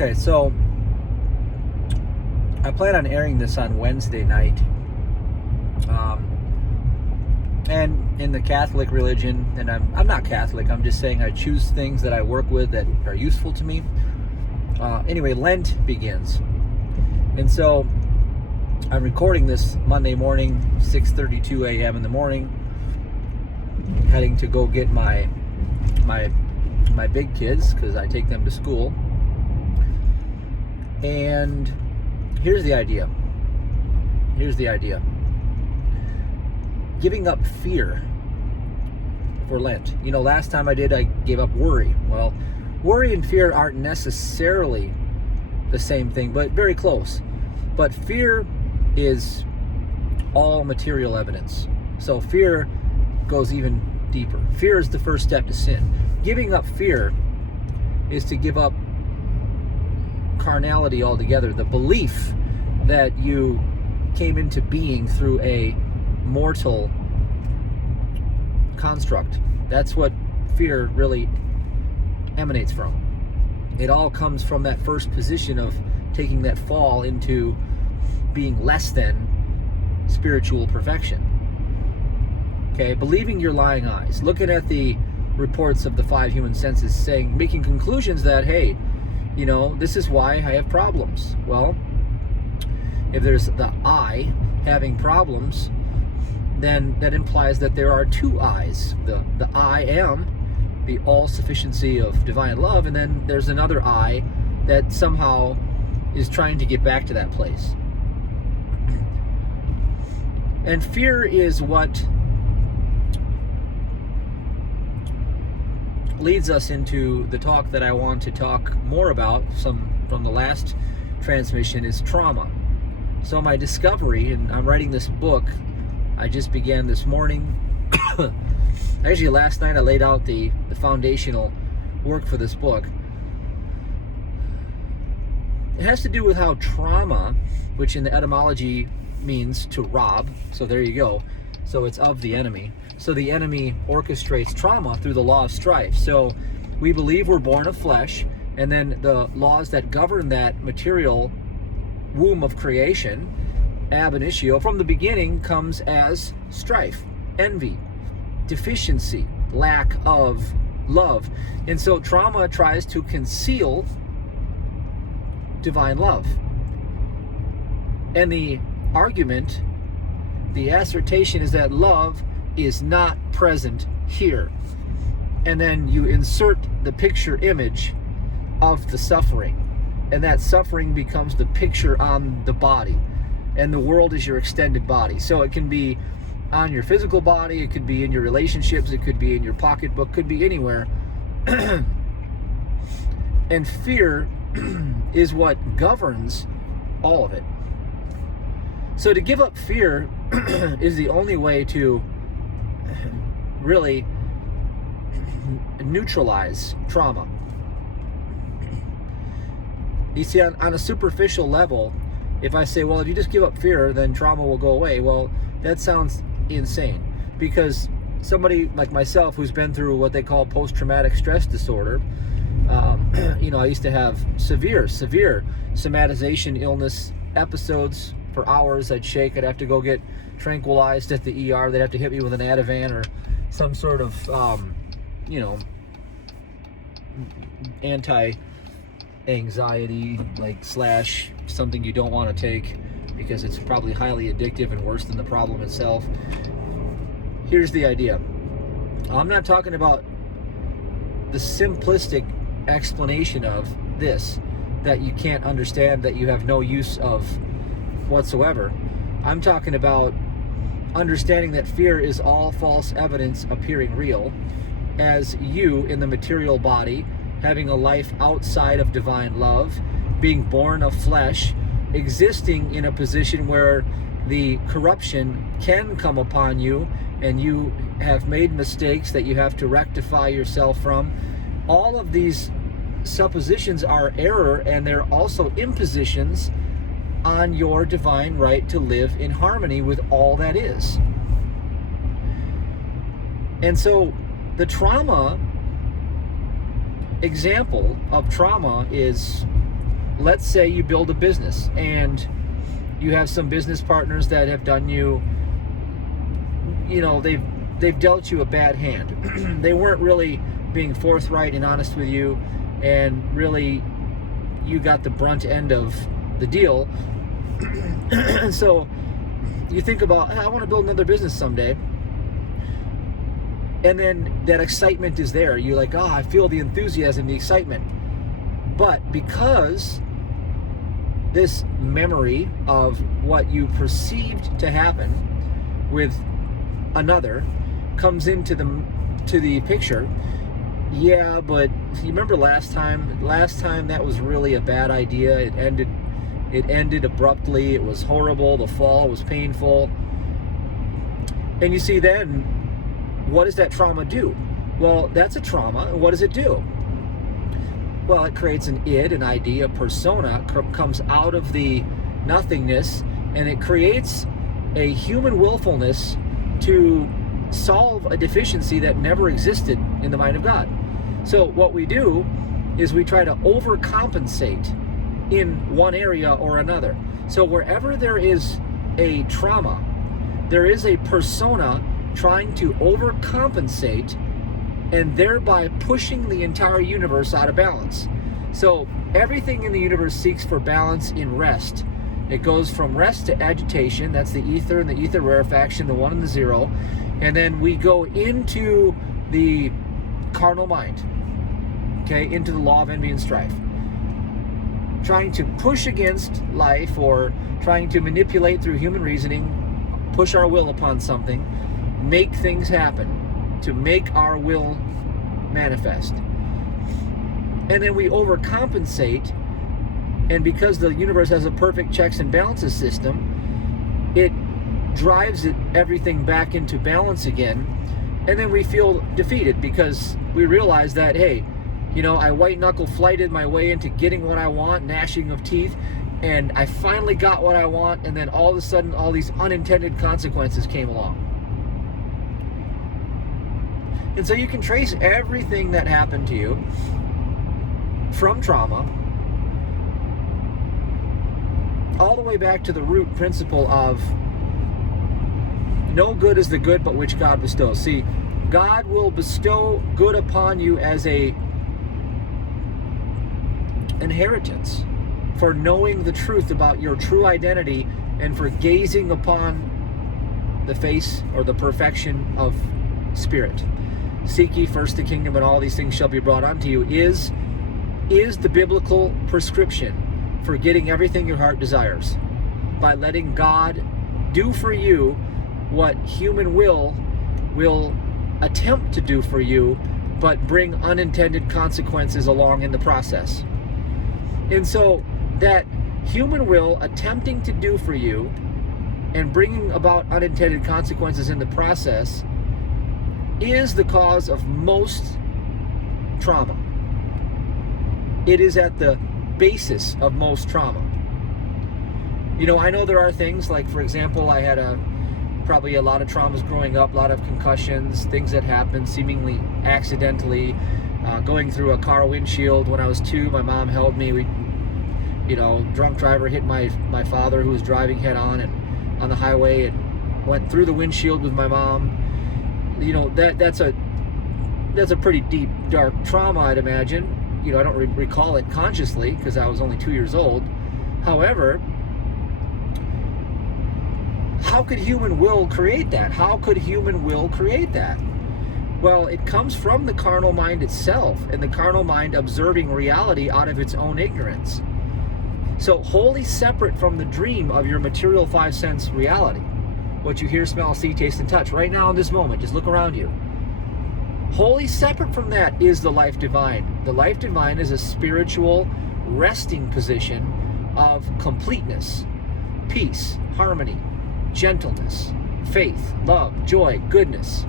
Okay, so I plan on airing this on Wednesday night. And in the Catholic religion, and I'm not Catholic, I'm just saying I choose things that I work with that are useful to me. Anyway, Lent begins. And so I'm recording this Monday morning, 6:32 a.m. in the morning, heading to go get my big kids because I take them to school. And here's the idea. Giving up fear for Lent. You know, last time I gave up worry. Well, worry and fear aren't necessarily the same thing, but very close. But fear is all material evidence. So fear goes even deeper. Fear is the first step to sin. Giving up fear is to give up carnality altogether, the belief that you came into being through a mortal construct. That's what fear really emanates from. It all comes from that first position of taking that fall into being less than spiritual perfection. Okay, believing your lying eyes, looking at the reports of the 5 human senses, making conclusions that, hey, you know, this is why I have problems. Well, if there's the I having problems, then that implies that there are 2 I's. The I am, the all-sufficiency of divine love, and then there's another I that somehow is trying to get back to that place. And fear is what leads us into the talk that I want to talk more about, some from the last transmission, is trauma. So my discovery, and I'm writing this book, I just began this morning. Actually, last night I laid out the foundational work for this book. It has to do with how trauma, which in the etymology means to rob, so there you go. So it's of the enemy. So the enemy orchestrates trauma through the law of strife. So we believe we're born of flesh, and then the laws that govern that material womb of creation, ab initio, from the beginning comes as strife, envy, deficiency, lack of love. And so trauma tries to conceal divine love. And the argument, the assertion is that love is not present here. And then you insert the picture image of the suffering. And that suffering becomes the picture on the body. And the world is your extended body. So it can be on your physical body, it could be in your relationships, it could be in your pocketbook, could be anywhere. And fear is what governs all of it. So to give up fear is the only way to really neutralize trauma. You see, on a superficial level, if I say, well, if you just give up fear, then trauma will go away. Well, that sounds insane, because somebody like myself who's been through what they call post-traumatic stress disorder, you know, I used to have severe somatization illness episodes. For hours I'd shake. I'd have to go get tranquilized at the ER. They'd have to hit me with an Ativan or some sort of, you know, anti-anxiety, like slash something you don't want to take because it's probably highly addictive and worse than the problem itself. Here's the idea. I'm not talking about the simplistic explanation of this that you can't understand, that you have no use of whatsoever. I'm talking about understanding that fear is all false evidence appearing real, as you in the material body, having a life outside of divine love, being born of flesh, existing in a position where the corruption can come upon you and you have made mistakes that you have to rectify yourself from. All of these suppositions are error, and they're also impositions on your divine right to live in harmony with all that is. And so the trauma example of trauma is let's say you build a business and you have some business partners that have done you, they've dealt you a bad hand. They weren't really being forthright and honest with you, and really you got the brunt end of the deal. And so you think about, I want to build another business someday. And then that excitement is there. You're like, I feel the enthusiasm, the excitement. But because this memory of what you perceived to happen with another comes into the picture, yeah, but you remember last time that was really a bad idea. It ended abruptly. It was horrible. The fall was painful. And you see, then what does that trauma do? Well, that's a trauma. What does it do? Well, it creates an id, an idea, a persona, comes out of the nothingness, and it creates a human willfulness to solve a deficiency that never existed in the mind of God. So what we do is we try to overcompensate in one area or another. So wherever there is a trauma, there is a persona trying to overcompensate and thereby pushing the entire universe out of balance. So everything in the universe seeks for balance in rest. It goes from rest to agitation. That's the ether and the ether rarefaction, the one and the zero. And then we go into the carnal mind, okay, into the law of envy and strife. Trying to push against life or trying to manipulate through human reasoning, push our will upon something, make things happen, to make our will manifest. And then we overcompensate, and because the universe has a perfect checks and balances system, it drives everything back into balance again, and then we feel defeated because we realize that, hey, I white knuckle flighted my way into getting what I want, gnashing of teeth, and I finally got what I want, and then all of a sudden all these unintended consequences came along. And so you can trace everything that happened to you from trauma all the way back to the root principle of no good is the good but which God bestows. See, God will bestow good upon you as a inheritance for knowing the truth about your true identity and for gazing upon the face or the perfection of spirit. Seek ye first the kingdom, and all these things shall be brought unto you, is the biblical prescription for getting everything your heart desires, by letting God do for you what human will attempt to do for you, but bring unintended consequences along in the process. And so that human will attempting to do for you and bringing about unintended consequences in the process is the cause of most trauma. It is at the basis of most trauma. I know there are things like, for example, I had probably a lot of traumas growing up, a lot of concussions, things that happened seemingly accidentally, going through a car windshield when I was 2. My mom held me. Drunk driver hit my father who was driving head on and on the highway, and went through the windshield with my mom. That's a pretty deep, dark trauma, I'd imagine. I don't recall it consciously because I was only 2 years old. However, how could human will create that? Well, it comes from the carnal mind itself, and the carnal mind observing reality out of its own ignorance. So wholly separate from the dream of your material 5 sense reality, what you hear, smell, see, taste, and touch right now in this moment. Just look around you. Wholly separate from that is the life divine. The life divine is a spiritual resting position of completeness, peace, harmony, gentleness, faith, love, joy, goodness,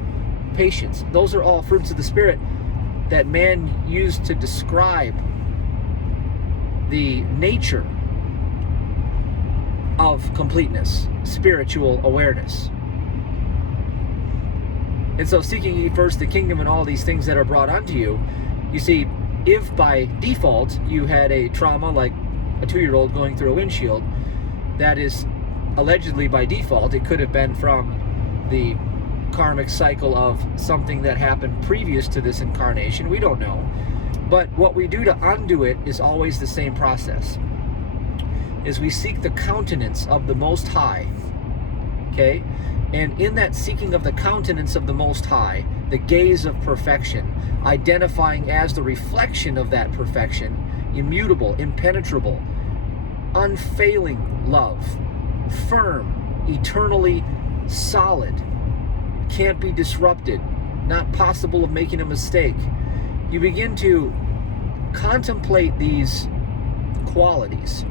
patience. Those are all fruits of the Spirit that man used to describe the nature of completeness, spiritual awareness. And so seeking ye first the kingdom and all these things that are brought unto you, you see, if by default you had a trauma like a 2-year-old going through a windshield, that is allegedly by default. It could have been from the karmic cycle of something that happened previous to this incarnation. We don't know. But what we do to undo it is always the same process. Is we seek the countenance of the Most High. Okay? And in that seeking of the countenance of the Most High, the gaze of perfection, identifying as the reflection of that perfection, immutable, impenetrable, unfailing love, firm, eternally solid, can't be disrupted, not possible of making a mistake. You begin to contemplate these qualities.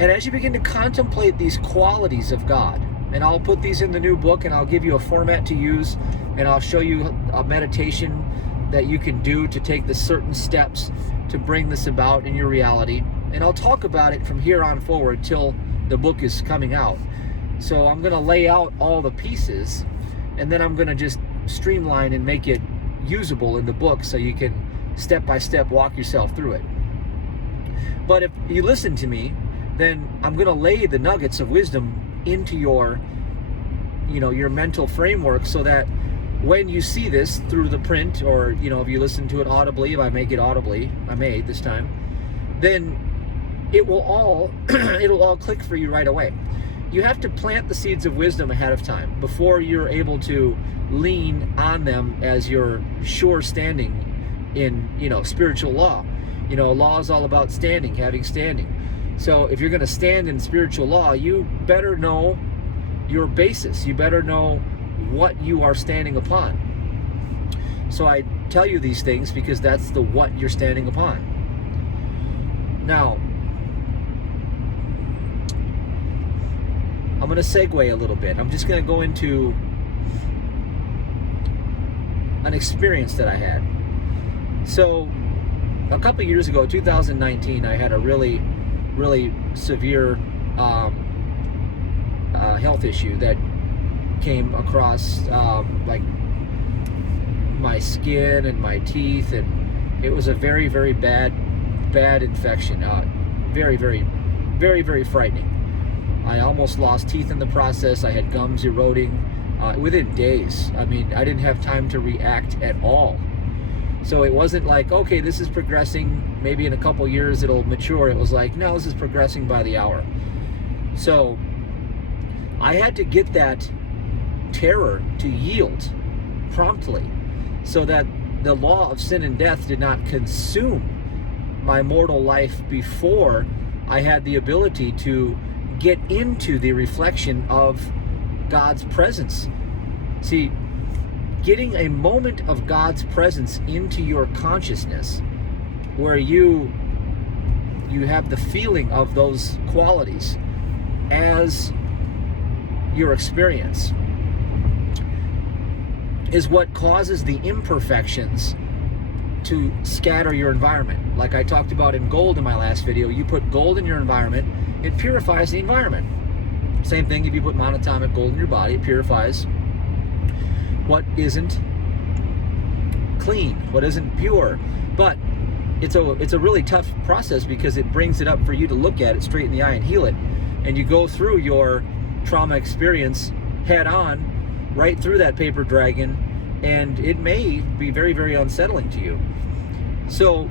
And as you begin to contemplate these qualities of God, and I'll put these in the new book, and I'll give you a format to use, and I'll show you a meditation that you can do to take the certain steps to bring this about in your reality. And I'll talk about it from here on forward till the book is coming out. So I'm going to lay out all the pieces, and then I'm going to just streamline and make it usable in the book so you can step by step walk yourself through it. But if you listen to me, then I'm going to lay the nuggets of wisdom into your, your mental framework, so that when you see this through the print, or, if you listen to it audibly, if I make it audibly, I may this time, then it will all, it'll all click for you right away. You have to plant the seeds of wisdom ahead of time before you're able to lean on them as your sure standing in, spiritual law. Law is all about standing, having standing. So if you're going to stand in spiritual law, you better know your basis. You better know what you are standing upon. So I tell you these things because that's the what you're standing upon. Now, I'm going to segue a little bit. I'm just going to go into an experience that I had. So a couple years ago, 2019, I had a really severe health issue that came across like my skin and my teeth, and it was a very, very bad infection. Very, very, very, very frightening. I almost lost teeth in the process. I had gums eroding within days. I mean, I didn't have time to react at all. So it wasn't like, okay, this is progressing, maybe in a couple years it'll mature. It was like, no, this is progressing by the hour. So I had to get that terror to yield promptly, so that the law of sin and death did not consume my mortal life before I had the ability to get into the reflection of God's presence. See, getting a moment of God's presence into your consciousness, where you have the feeling of those qualities as your experience, is what causes the imperfections to scatter your environment. Like I talked about in gold in my last video, you put gold in your environment, it purifies the environment. Same thing if you put monatomic gold in your body, it purifies what isn't clean, what isn't pure. But it's a really tough process, because it brings it up for you to look at it straight in the eye and heal it. And you go through your trauma experience head on, right through that paper dragon, and it may be very, very unsettling to you. So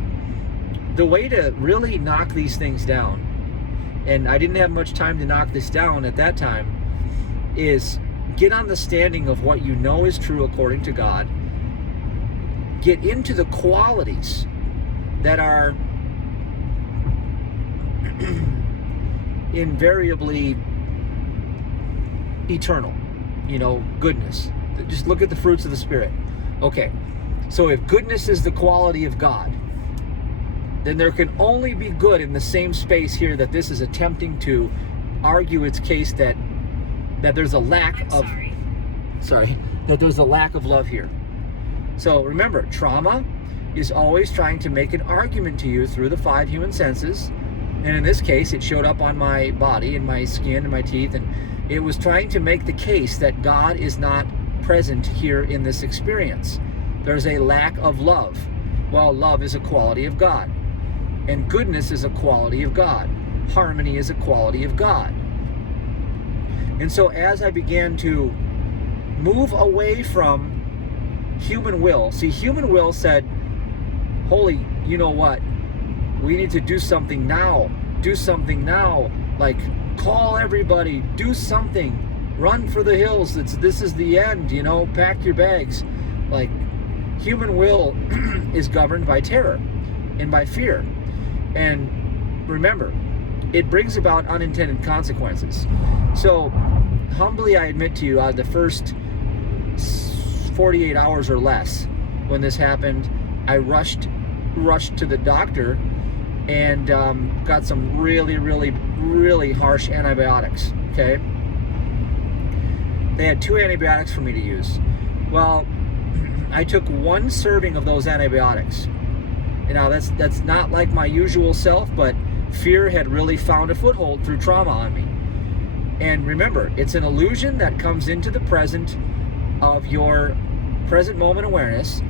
the way to really knock these things down, and I didn't have much time to knock this down at that time, is get on the standing of what you know is true according to God. Get into the qualities that are invariably eternal. Goodness. Just look at the fruits of the Spirit. Okay, so if goodness is the quality of God, then there can only be good in the same space here that this is attempting to argue its case that there's a lack of that there's a lack of love here. So remember, trauma is always trying to make an argument to you through the 5 human senses, and in this case it showed up on my body and my skin and my teeth, and it was trying to make the case that God is not present here in this experience. There's a lack of love. Well, love is a quality of God. And goodness is a quality of God. Harmony is a quality of God. And so as I began to move away from human will, see, human will said, holy, you know what? We need to do something now. Do something now. Like, call everybody. Do something. Run for the hills. This is the end, you know. Pack your bags. Like, human will is governed by terror and by fear. And remember, it brings about unintended consequences. So, humbly I admit to you, the first 48 hours or less when this happened, I rushed to the doctor and got some really harsh antibiotics, okay? They had 2 antibiotics for me to use. Well, I took 1 serving of those antibiotics. You know, that's not like my usual self, but fear had really found a foothold through trauma on me. And remember, it's an illusion that comes into the present of your present moment awareness.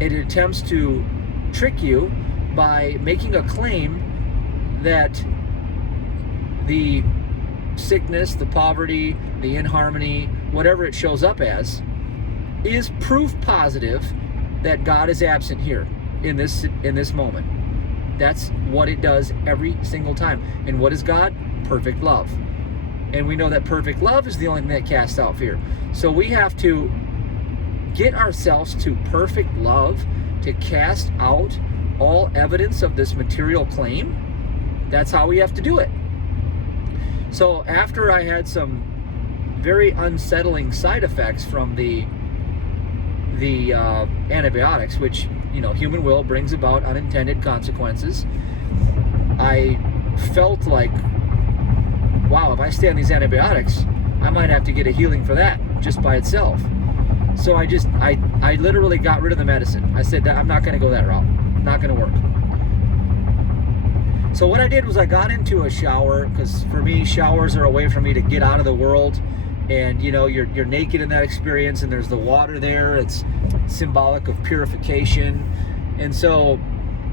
It attempts to trick you by making a claim that the sickness, the poverty, the inharmony, whatever it shows up as, is proof positive that God is absent here in this moment. That's what it does every single time. And what is God? Perfect love. And we know that perfect love is the only thing that casts out fear. So we have to get ourselves to perfect love to cast out all evidence of this material claim. That's how we have to do it. So after I had some very unsettling side effects from the antibiotics, which, you know, human will brings about unintended consequences, I felt like, wow, if I stay on these antibiotics, I might have to get a healing for that just by itself. So I literally got rid of the medicine. I said, I'm not going to go that route. Not going to work. So what I did was I got into a shower, because for me, showers are a way for me to get out of the world. And, you know, you're naked in that experience, and there's the water there. It's symbolic of purification. And so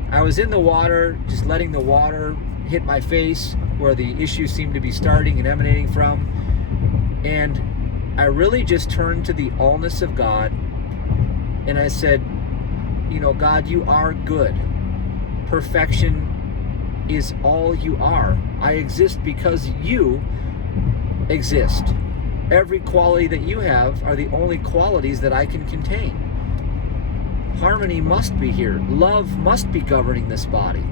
I was in the water, just letting the water hit my face where the issue seemed to be starting and emanating from. And I really just turned to the allness of God, and I said, you know, God, you are good. Perfection is all you are. I exist because you exist. Every quality that you have are the only qualities that I can contain. Harmony must be here. Love must be governing this body.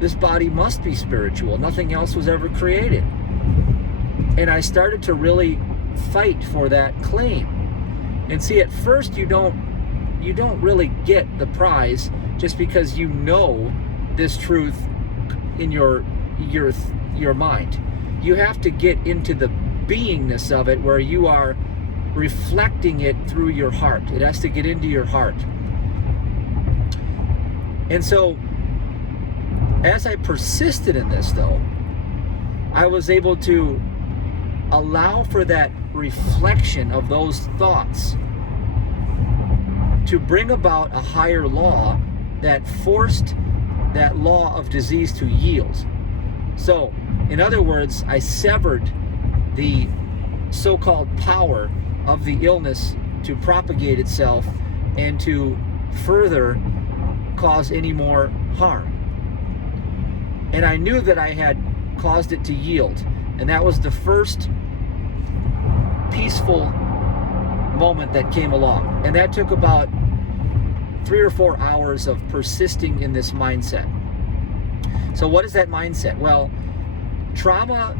This body must be spiritual. Nothing else was ever created. And I started to really fight for that claim. And see, at first you don't really get the prize just because you know this truth in your mind. You have to get into the beingness of it, where you are reflecting it through your heart. It has to get into your heart. And so as I persisted in this, though, I was able to allow for that reflection of those thoughts to bring about a higher law that forced that law of disease to yield. So, in other words, I severed the so-called power of the illness to propagate itself and to further cause any more harm. And I knew that I had caused it to yield. And that was the first peaceful moment that came along. And that took about 3 or 4 hours of persisting in this mindset. So what is that mindset? Well, trauma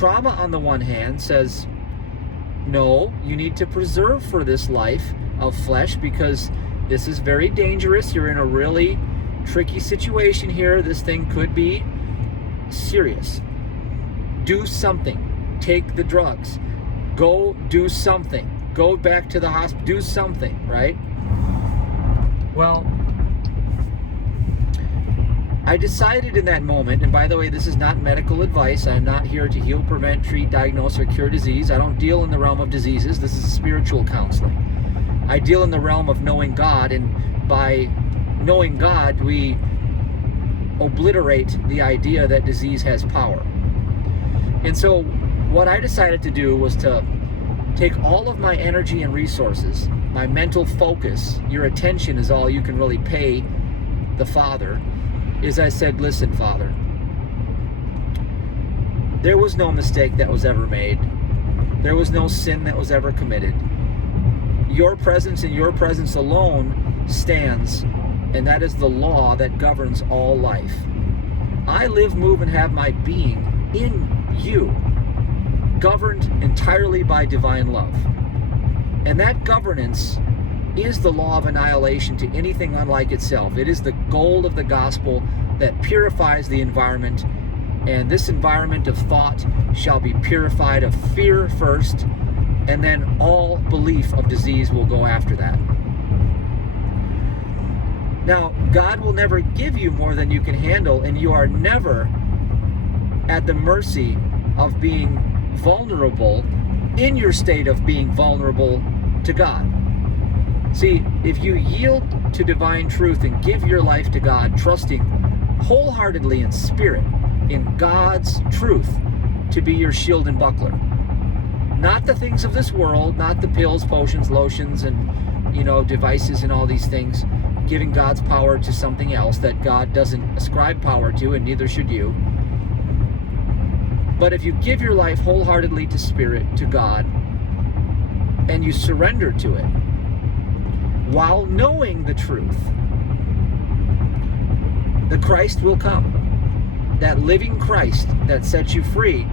on the one hand says, no, you need to preserve for this life of flesh because this is very dangerous. You're in a really tricky situation here. This thing could be serious. Do something. Take the drugs. Go do something. Go back to the hospital. Do something, right? Well, I decided in that moment, and by the way, this is not medical advice. I'm not here to heal, prevent, treat, diagnose, or cure disease. I don't deal in the realm of diseases. This is spiritual counseling. I deal in the realm of knowing God, and by knowing God, we obliterate the idea that disease has power. And so what I decided to do was to take all of my energy and resources, my mental focus, your attention is all you can really pay the Father, is I said, listen, Father, there was no mistake that was ever made. There was no sin that was ever committed. Your presence and your presence alone stands, and that is the law that governs all life. I live, move, and have my being in you, governed entirely by divine love. And that governance is the law of annihilation to anything unlike itself. It is the gold of the gospel that purifies the environment, and this environment of thought shall be purified of fear first, and then all belief of disease will go after that. Now, God will never give you more than you can handle, and you are never at the mercy of being vulnerable in your state of being vulnerable to God. See, if you yield to divine truth and give your life to God, trusting wholeheartedly in spirit, in God's truth to be your shield and buckler, not the things of this world, not the pills, potions, lotions, and devices and all these things, giving God's power to something else that God doesn't ascribe power to, and neither should you. But if you give your life wholeheartedly to Spirit, to God, and you surrender to it, while knowing the truth, the Christ will come. That living Christ that sets you free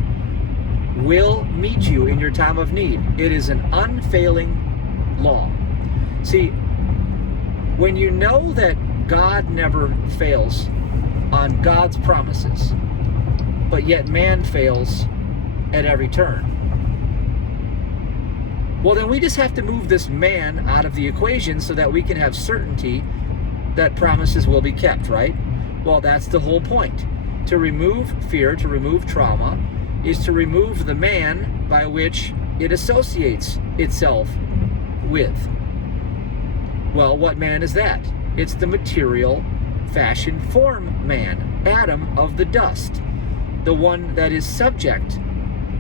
will meet you in your time of need. It is an unfailing law. See, when you know that God never fails on God's promises, but yet man fails at every turn, well, then we just have to move this man out of the equation so that we can have certainty that promises will be kept, right? Well, that's the whole point. To remove fear, to remove trauma, is to remove the man by which it associates itself with. Well, what man is that? It's the material, fashion, form man, Adam of the dust, the one that is subject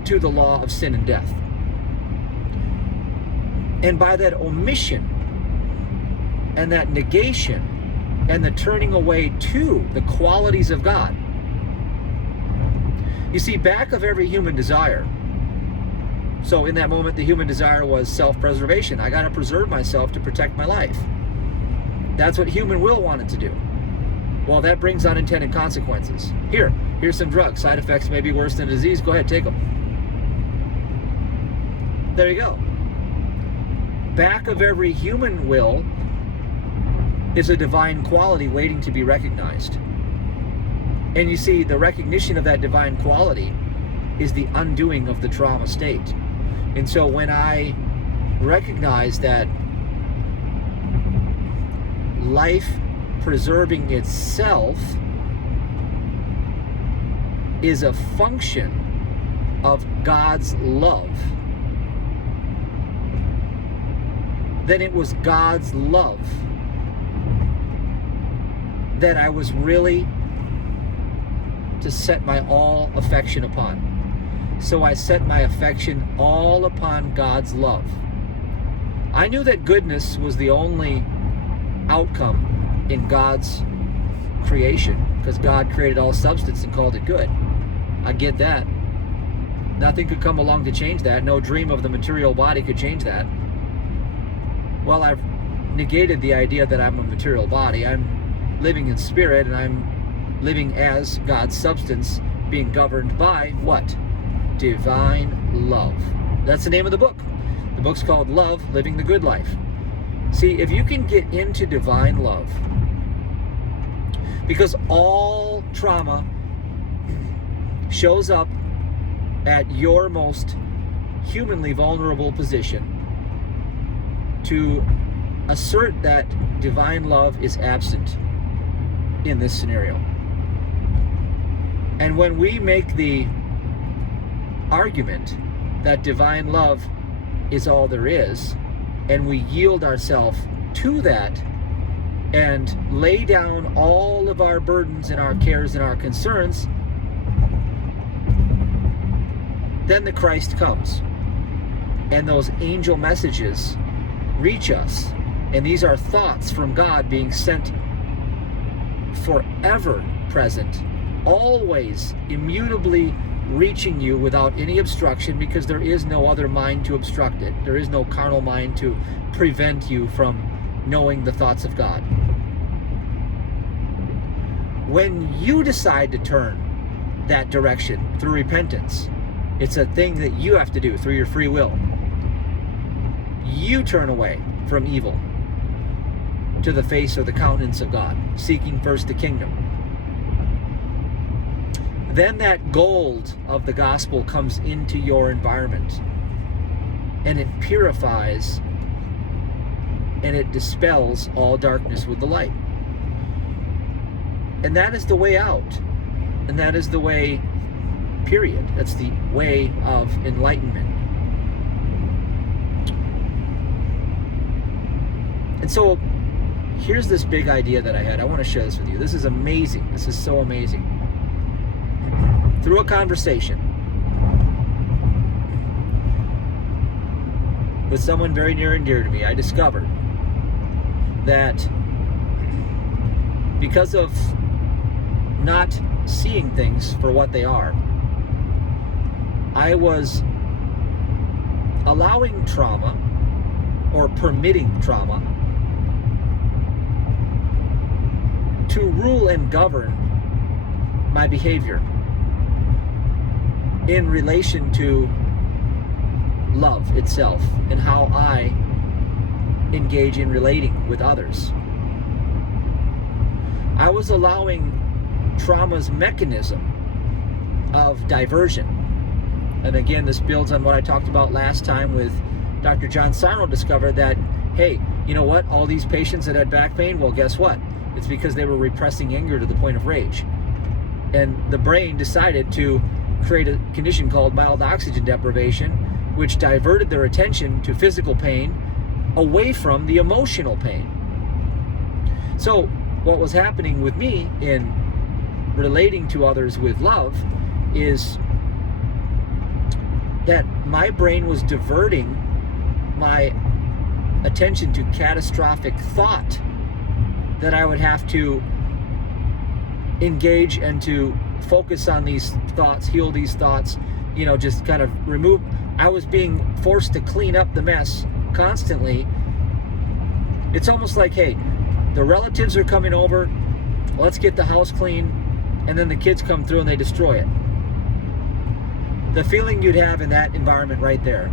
to the law of sin and death. And by that omission and that negation and the turning away to the qualities of God, you see, back of every human desire, so in that moment the human desire was self-preservation. I got to preserve myself to protect my life. That's what human will wanted to do. Well, that brings unintended consequences. Here's some drugs. Side effects may be worse than a disease. Go ahead, take them. There you go. Back of every human will is a divine quality waiting to be recognized. And you see, the recognition of that divine quality is the undoing of the trauma state. And so when I recognize that life preserving itself is a function of God's love, then it was God's love that I was really to set my all affection upon. So I set my affection all upon God's love. I knew that goodness was the only outcome in God's creation, because God created all substance and called it good. I get that. Nothing could come along to change that. No dream of the material body could change that. Well, I've negated the idea that I'm a material body. I'm living in spirit, and I'm living as God's substance, being governed by what? Divine love. That's the name of the book. The book's called Love, Living the Good Life. See, if you can get into divine love, because all trauma shows up at your most humanly vulnerable position, to assert that divine love is absent in this scenario. And when we make the argument that divine love is all there is, and we yield ourselves to that and lay down all of our burdens and our cares and our concerns, then the Christ comes. And those angel messages reach us. And these are thoughts from God being sent, forever present, always immutably reaching you without any obstruction, because there is no other mind to obstruct it. There is no carnal mind to prevent you from knowing the thoughts of God. When you decide to turn that direction through repentance, it's a thing that you have to do through your free will. You turn away from evil to the face or the countenance of God, seeking first the kingdom. Then that gold of the gospel comes into your environment, and it purifies and it dispels all darkness with the light. And that is the way out. And that is the way, period. That's the way of enlightenment. And so here's this big idea that I had. I want to share this with you. This is amazing. This is so amazing. Through a conversation with someone very near and dear to me, I discovered that because of not seeing things for what they are, I was allowing trauma, or permitting trauma, to rule and govern my behavior in relation to love itself and how I engage in relating with others. I was allowing trauma's mechanism of diversion. And again, this builds on what I talked about last time with Dr. John Sarno. Discovered that, hey, you know what? All these patients that had back pain, well, guess what? It's because they were repressing anger to the point of rage. And the brain decided to create a condition called mild oxygen deprivation, which diverted their attention to physical pain away from the emotional pain. So what was happening with me in relating to others with love is that my brain was diverting my attention to catastrophic thought that I would have to engage and to focus on these thoughts, heal these thoughts, just kind of remove. I was being forced to clean up the mess constantly. It's almost like, hey, the relatives are coming over, let's get the house clean, and then the kids come through and they destroy it. The feeling you'd have in that environment right there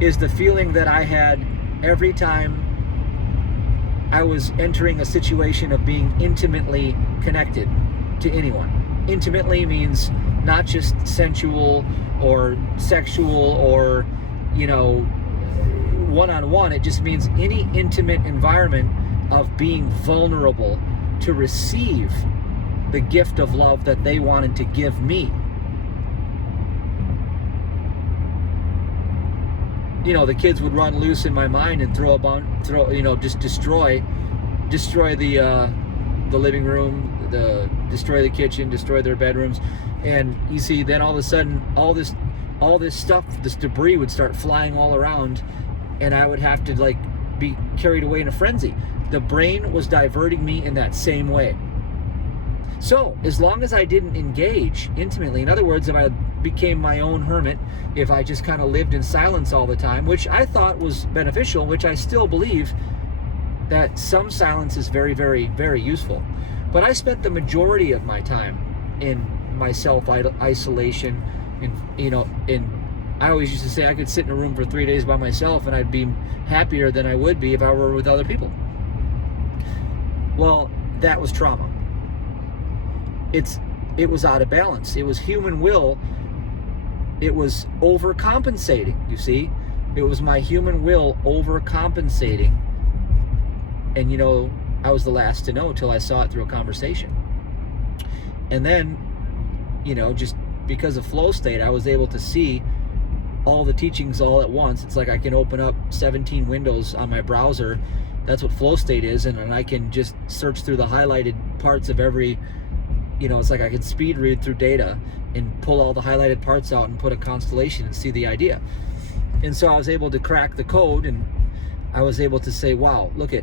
is the feeling that I had every time I was entering a situation of being intimately connected to anyone. Intimately means not just sensual or sexual or, one-on-one. It just means any intimate environment of being vulnerable to receive the gift of love that they wanted to give me. The kids would run loose in my mind and just destroy the living room, destroy the kitchen, destroy their bedrooms. And you see, then all of a sudden, all this stuff, this debris would start flying all around, and I would have to be carried away in a frenzy. The brain was diverting me in that same way. So as long as I didn't engage intimately, in other words, if I became my own hermit, if I just kind of lived in silence all the time, which I thought was beneficial, which I still believe that some silence is very, very, very useful. But I spent the majority of my time in my self-isolation, and I always used to say I could sit in a room for 3 days by myself and I'd be happier than I would be if I were with other people. Well, that was trauma. It was out of balance. It was human will. It was overcompensating, you see. It was my human will overcompensating. And I was the last to know till I saw it through a conversation. And then, just because of flow state, I was able to see all the teachings all at once. It's like I can open up 17 windows on my browser That's what flow state is, and I can just search through the highlighted parts of every, it's like I can speed read through data and pull all the highlighted parts out and put a constellation and see the idea. And so I was able to crack the code, and I was able to say, wow, look at,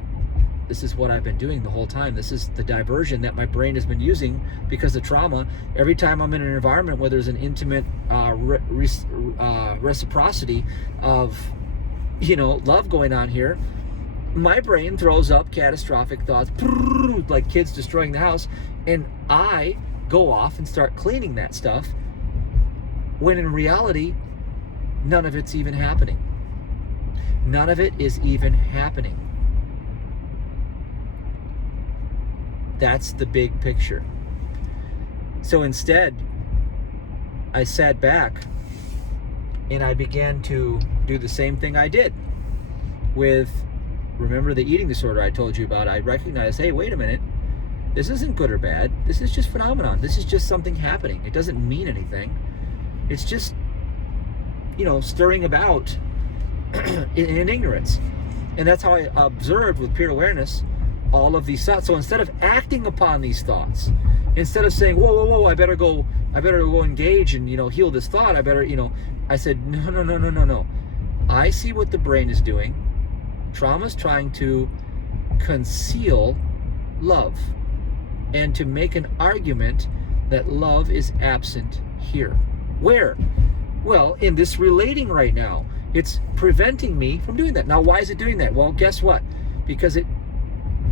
this is what I've been doing the whole time. This is the diversion that my brain has been using because of trauma. Every time I'm in an environment where there's an intimate reciprocity of, love going on here, my brain throws up catastrophic thoughts, like kids destroying the house, and I go off and start cleaning that stuff, when in reality, none of it's even happening. None of it is even happening. That's the big picture. So instead, I sat back and I began to do the same thing I did with, remember the eating disorder I told you about? I recognized, hey, wait a minute. This isn't good or bad. This is just phenomenon. This is just something happening. It doesn't mean anything. It's just, stirring about in ignorance. And that's how I observed with pure awareness all of these thoughts. So instead of acting upon these thoughts, instead of saying, whoa, I better go engage and, heal this thought, I better, I said, no. I see what the brain is doing. Trauma's trying to conceal love and to make an argument that love is absent here. Where? Well, in this relating right now. It's preventing me from doing that. Now, why is it doing that? Well, guess what? Because it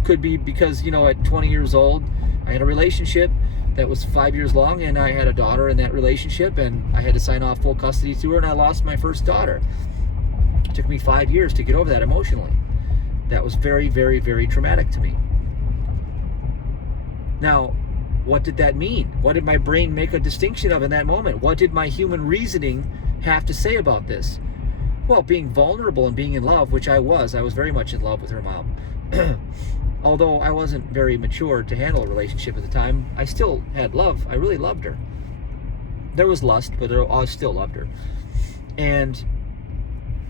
could be because, at 20 years old, I had a relationship that was 5 years long, and I had a daughter in that relationship, and I had to sign off full custody to her, and I lost my first daughter. It took me 5 years to get over that emotionally. That was very, very, very traumatic to me. Now, what did that mean? What did my brain make a distinction of in that moment? What did my human reasoning have to say about this? Well, being vulnerable and being in love, which I was very much in love with her mom. Although I wasn't very mature to handle a relationship at the time, I still had love. I really loved her. There was lust, but I still loved her. And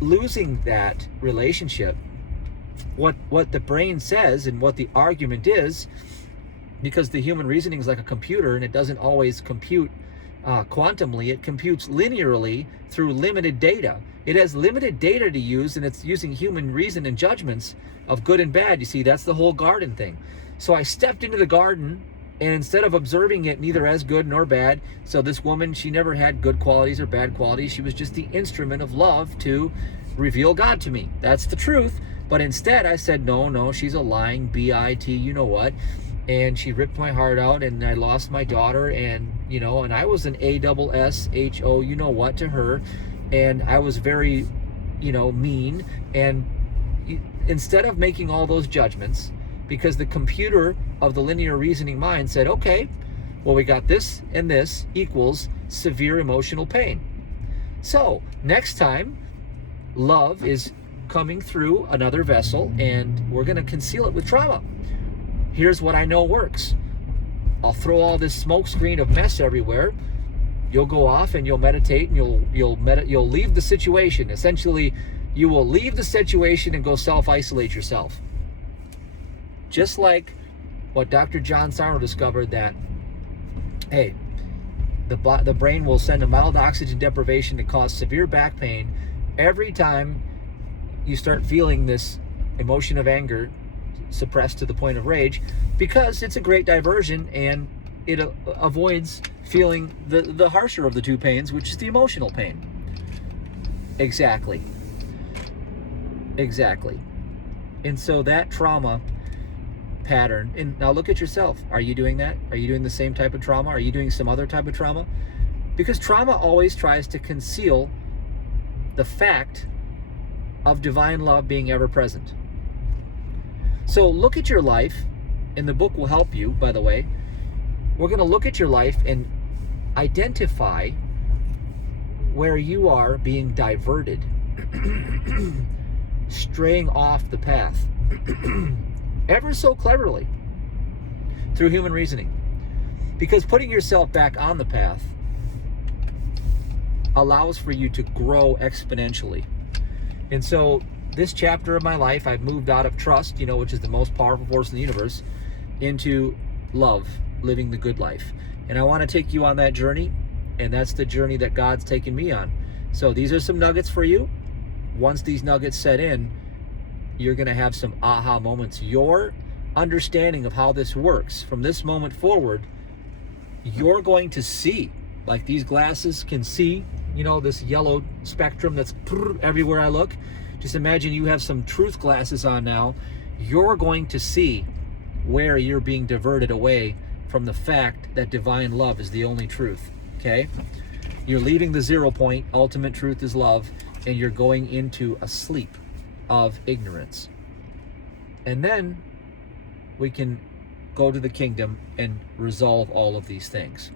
losing that relationship, what the brain says and what the argument is, because the human reasoning is like a computer and it doesn't always compute quantumly, it computes linearly through limited data. It has limited data to use, and it's using human reason and judgments of good and bad. You see, that's the whole garden thing. So I stepped into the garden, and instead of observing it neither as good nor bad, so this woman, she never had good qualities or bad qualities. She was just the instrument of love to reveal God to me. That's the truth. But instead I said, no, she's a lying BIT, you know what? And she ripped my heart out, and I lost my daughter, and and I was an ASSHO, you know what, to her, and I was very, mean. And instead of making all those judgments, because the computer of the linear reasoning mind said, okay, well, we got this and this equals severe emotional pain. So next time, love is coming through another vessel, and we're going to conceal it with trauma. Here's what I know works. I'll throw all this smoke screen of mess everywhere. You'll go off and you'll meditate, and you'll leave the situation. Essentially, you will leave the situation and go self-isolate yourself. Just like what Dr. John Sarno discovered, that, hey, the brain will send a mild oxygen deprivation to cause severe back pain every time you start feeling this emotion of anger suppressed to the point of rage, because it's a great diversion, and it avoids feeling the harsher of the two pains, which is the emotional pain. Exactly. And so that trauma pattern, and now look at yourself. Are you doing that? Are you doing the same type of trauma? Are you doing some other type of trauma? Because trauma always tries to conceal the fact of divine love being ever present. So look at your life, and the book will help you, by the way. We're going to look at your life and identify where you are being diverted, straying off the path, ever so cleverly, through human reasoning. Because putting yourself back on the path allows for you to grow exponentially. And so this chapter of my life, I've moved out of trust, which is the most powerful force in the universe, into love, living the good life. And I want to take you on that journey, and that's the journey that God's taken me on. So these are some nuggets for you. Once these nuggets set in, you're going to have some aha moments. Your understanding of how this works from this moment forward, you're going to see, like these glasses can see, this yellow spectrum that's everywhere I look. Just imagine you have some truth glasses on now. You're going to see where you're being diverted away from the fact that divine love is the only truth, okay? You're leaving the 0 point, ultimate truth is love, and you're going into a sleep of ignorance. And then we can go to the kingdom and resolve all of these things.